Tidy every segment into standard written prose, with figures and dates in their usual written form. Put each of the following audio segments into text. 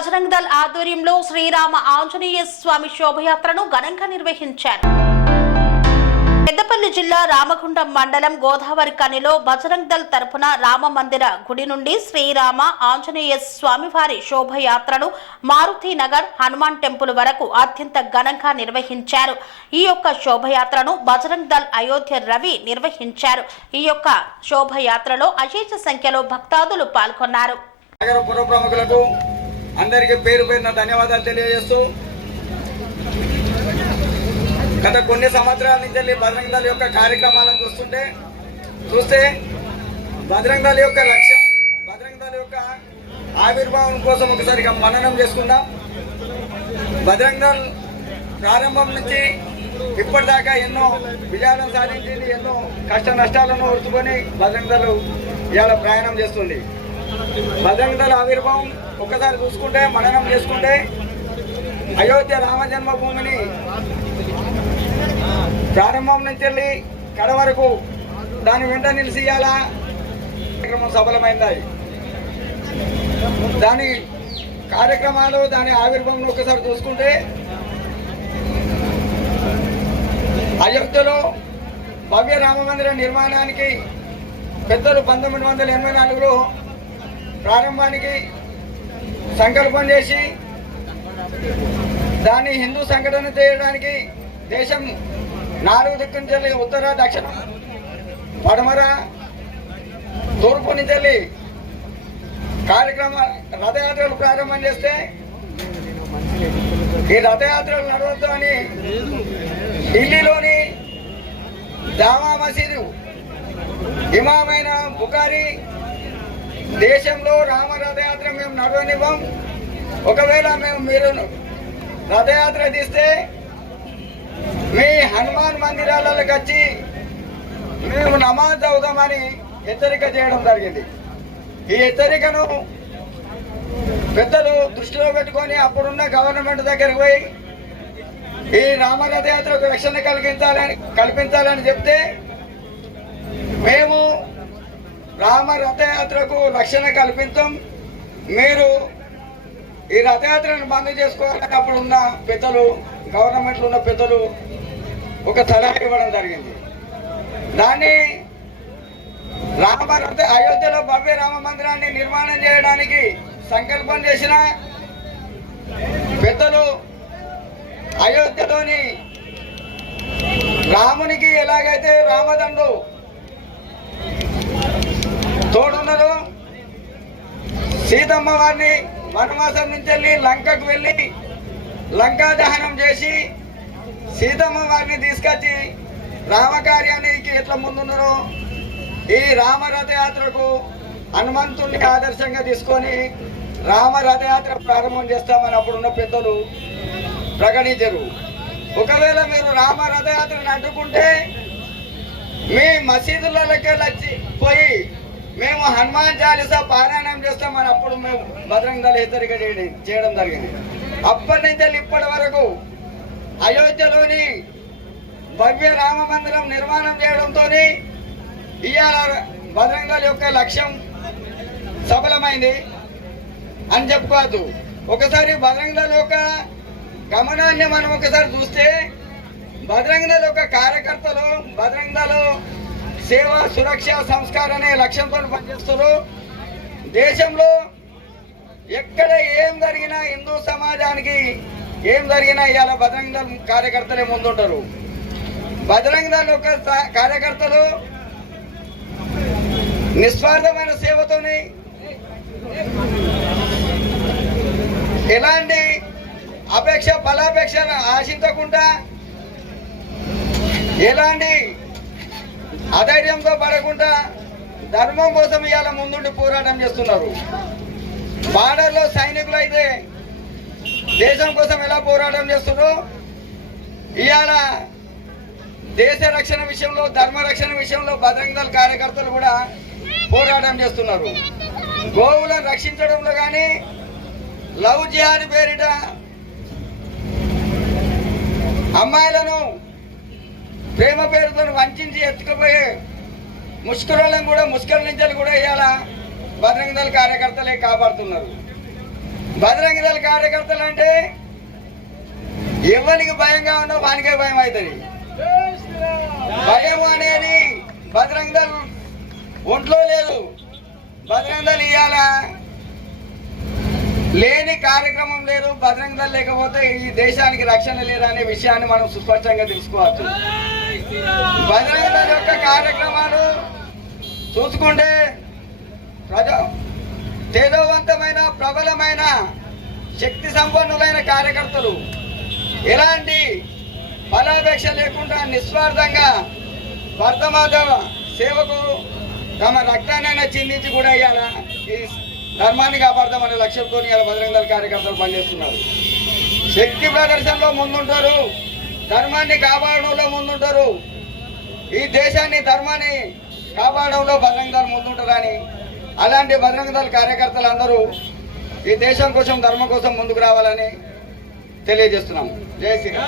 బజరంగ్ దళ్ ఆధ్వర్యంలో శ్రీరామ ఆంజనేయ స్వామి శోభయాత్రను ఘనంగా నిర్వహించారు. పెద్దపల్లి జిల్లా రామగుండం మండలం గోదావరి కనిలో బజరంగ్ దళ్ తరపున రామ మందిర గుడి నుండి శ్రీరామ ఆంజనేయ స్వామివారి శోభయాత్రను మారుతి నగర్ హనుమాన్ టెంపుల్ వరకు అత్యంత ఘనంగా నిర్వహించారు. ఈ యొక్క శోభయాత్రను బజరంగ్ దళ్ అయోధ్య రవి నిర్వహించారు. ఈ యొక్క శోభయాత్రలో అశేష సంఖ్యలో భక్తాదులు పాల్గొన్నారు. పుర ప్రముఖులకు అందరికీ పేరు పేరున ధన్యవాదాలు తెలియజేస్తూ గత కొన్ని సంవత్సరాల నుంచి బజరంగ్ దళ్ యొక్క కార్యక్రమాలను చూస్తే బజరంగ్ దళ్ యొక్క లక్ష్యం, బజరంగ్ దళ్ యొక్క ఆవిర్భావం కోసం ఒకసారిగా మననం చేసుకుందాం. బజరంగ్ దళ్ ప్రారంభం నుంచి ఇప్పటిదాకా ఎన్నో విజయాలను సాధించింది, ఎన్నో కష్ట నష్టాలను ఓర్చుకొని బజరంగ్ దళ్ ఇవాళ ప్రయాణం చేస్తుంది. బజరంగ్ దళ్ ఆవిర్భావం ఒక్కసారి చూసుకుంటే, మననం చేసుకుంటే అయోధ్య రామ జన్మభూమిని ప్రారంభం నుంచి వెళ్ళి కడ వరకు దాని వెంట నిలిచి ఇవ్వాలా కార్యక్రమం సఫలమైంది. దాని కార్యక్రమాలు, దాని ఆవిర్భావం ఒకసారి చూసుకుంటే అయోధ్యలో భవ్య రామ మందిర నిర్మాణానికి పెద్దలు 1984లో ప్రారంభానికి సంకల్పం చేసి దాన్ని హిందూ సంఘటన చేయడానికి దేశం 4 దిక్కుల నుంచి ఉత్తర, దక్షిణ, పడమర, తూర్పు నుంచి రథయాత్రలు ప్రారంభం చేస్తే ఈ రథయాత్రలు నడవద్దు అని ఢిల్లీలోని జామా మసీదు ఇమామైన బుఖారీ దేశంలో రామ రథయాత్ర మేము నడవనివ్వం, ఒకవేళ మీరు రథయాత్ర తీస్తే మీ హనుమాన్ మందిరాలకు వచ్చి మేము నమాజ్ అవుదామని హెచ్చరిక చేయడం జరిగింది. ఈ హెచ్చరికను పెద్దలు దృష్టిలో పెట్టుకొని అప్పుడున్న గవర్నమెంట్ దగ్గరికి పోయి ఈ రామ రథయాత్రకు రక్షణ కల్పించాలని చెప్తే, మేము రామ రథయాత్రకు రక్షణ కల్పించాం, మీరు ఈ రథయాత్రను బంద్ చేసుకోవాలని అప్పుడున్న పెద్దలు, గవర్నమెంట్లో ఉన్న పెద్దలు ఒక సలహా ఇవ్వడం జరిగింది. దాన్ని అయోధ్యలో భవ్య రామ మందిరాన్ని నిర్మాణం చేయడానికి సంకల్పం చేసిన పెద్దలు అయోధ్యలోని రామునికి ఎలాగైతే రామదండు తోడున్నారు, సీతమ్మ వారిని వనవాసం నుంచి వెళ్ళి లంకకు వెళ్ళి లంకా దహనం చేసి సీతమ్మ వారిని తీసుకొచ్చి రామకార్యానికి ఎట్లా ముందున్నారో ఈ రామ రథయాత్రకు హనుమంతుడిని ఆదర్శంగా తీసుకొని రామ రథయాత్ర ప్రారంభం చేస్తామని అప్పుడున్న పెద్దలు ప్రకటించారు. ఒకవేళ మీరు రామ రథయాత్రను అడ్డుకుంటే మీ మసీదులకి వచ్చి పోయి మేము హనుమాన్ చాలీసా పారాయణం చేస్తామని అప్పుడు మేము బజరంగ్ దళ్ హెచ్చరిక చేయడం జరిగింది. అప్పటి నుంచి ఇప్పటి వరకు అయోధ్యలోని భవ్య రామ మందిరం నిర్మాణం చేయడంతో ఇవాళ బజరంగ్ దళ్ యొక్క లక్ష్యం సఫలమైంది అని చెప్పుకోవద్దు. ఒకసారి బజరంగ్ దళ్ యొక్క గమనాన్ని మనం ఒకసారి చూస్తే బజరంగ్ దళ్ యొక్క కార్యకర్తలు బజరంగ్ దళ్ సేవ, సురక్ష, సంస్కారం అనే లక్ష్యంతో పనిచేస్తారు. దేశంలో ఎక్కడ ఏం జరిగినా, హిందూ సమాజానికి ఏం జరిగినా ఇవాళ బజరంగ్ దళ్ కార్యకర్తలే ముందుంటారు. బజరంగ్ దళ్ యొక్క కార్యకర్తలు నిస్వార్థమైన సేవతోని ఎలాంటి ఫలాపేక్ష ఆశించకుండా, ఎలాంటి అధైర్యంతో పడకుండా ధర్మం కోసం ఇవాళ ముందుండి పోరాటం చేస్తున్నారు. బార్డర్లో సైనికులు అయితే దేశం కోసం ఎలా పోరాటం చేస్తున్నారో ఇవాళ దేశ రక్షణ విషయంలో, ధర్మ రక్షణ విషయంలో బజరంగ్ దళ్ కార్యకర్తలు కూడా పోరాటం చేస్తున్నారు. గోవులను రక్షించడంలో కానీ, లవ్ జిహాద్ పేరిట అమ్మాయిలను ప్రేమ పేరుతో వంచి ఎత్తుకుపోయే ముష్కరులను కూడా, ముష్కరుల నుంచి కూడా ఇవాళ బజరంగ్ దళ్ కార్యకర్తలే కాపాడుతున్నారు. బజరంగ దళ కార్యకర్తలు అంటే ఎవరికి భయంగా ఉన్నా వానికే భయం అవుతుంది. భయం అనేది బజరంగ దళ ఒంట్లో లేదు. బజరంగ దళ ఇవాళ లేని కార్యక్రమం లేదు. బజరంగ దళ లేకపోతే ఈ దేశానికి రక్షణ లేదనే విషయాన్ని మనం సుస్పష్టంగా తెలుసుకోవచ్చు. బజరంగ దళ యొక్క కార్యక్రమాలు చూసుకుంటే తేజోవంతమైన ప్రబలమైన శక్తి సంపన్నులైన కార్యకర్తలు ఎలాంటి ఫలాపేక్ష లేకుండా నిస్వార్థంగా వర్తమాన సేవకు తమ రక్తాన్ని చిందించి కూడా ఇవాళ ఈ ధర్మాన్ని కాపాడదామనే లక్ష్యంతో ఇవాళ బజరంగ దళ కార్యకర్తలు పనిచేస్తున్నారు. శక్తి ప్రదర్శనలో ముందుంటారు, ధర్మాన్ని కాపాడడంలో ముందుంటారు. ఈ దేశాన్ని ధర్మాన్ని కాపాడడంలో బజరంగ దళ ముందుంటారని, అలాంటి బజరంగ దళ కార్యకర్తలు అందరూ ఈ దేశం కోసం ధర్మం కోసం ముందుకు రావాలని తెలియజేస్తున్నాం. జై శ్రీరామ్.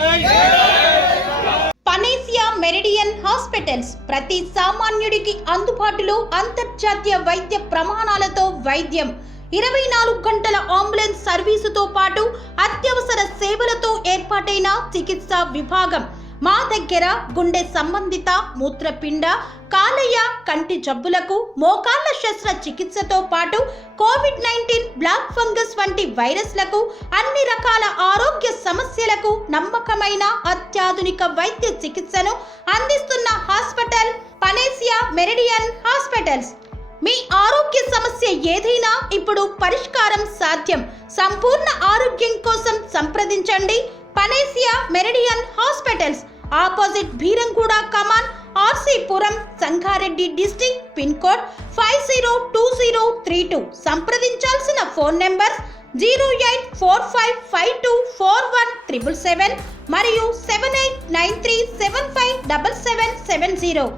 పనేసియా మెరిడియన్ హాస్పిటల్స్ ప్రతి సామాన్యుడికి అందుబాటులో అంతర్జాతీయ వైద్య ప్రమాణాలతో వైద్యం, 24 గంటల అంబులెన్స్ సర్వీసుతో పాటు అత్యవసర సేవలతో ఏర్పాటైన చికిత్సా విభాగం. మా దగ్గర గుండె సంబంధిత, మూత్రపిండ, కాలేయ, కంటి జబ్బులకు, మోకాళ్ల శస్త్రచికిత్సతో పాటు కోవిడ్-19, బ్లాక్ ఫంగస్ వంటి వైరస్లకు, అన్ని రకాల ఆరోగ్య సమస్యలకు నమ్మకమైన అత్యాధునిక వైద్య చికిత్సను అందిస్తున్న హాస్పిటల్ పనేసియా మెరిడియన్ హాస్పిటల్స్. మీ ఆరోగ్య సమస్య ఏదైనా ఇప్పుడు పరిష్కారం సాధ్యం. సంపూర్ణ ఆరోగ్యం కోసం సంప్రదించండి Panacea Meridian hospitals, opposite Bheeramguda Kaman, RC Puram, Sangareddy district, pin code 502032. సంప్రదించాల్సిన ఫోన్ నెంబర్ 0845524177 మరియు 7893757770.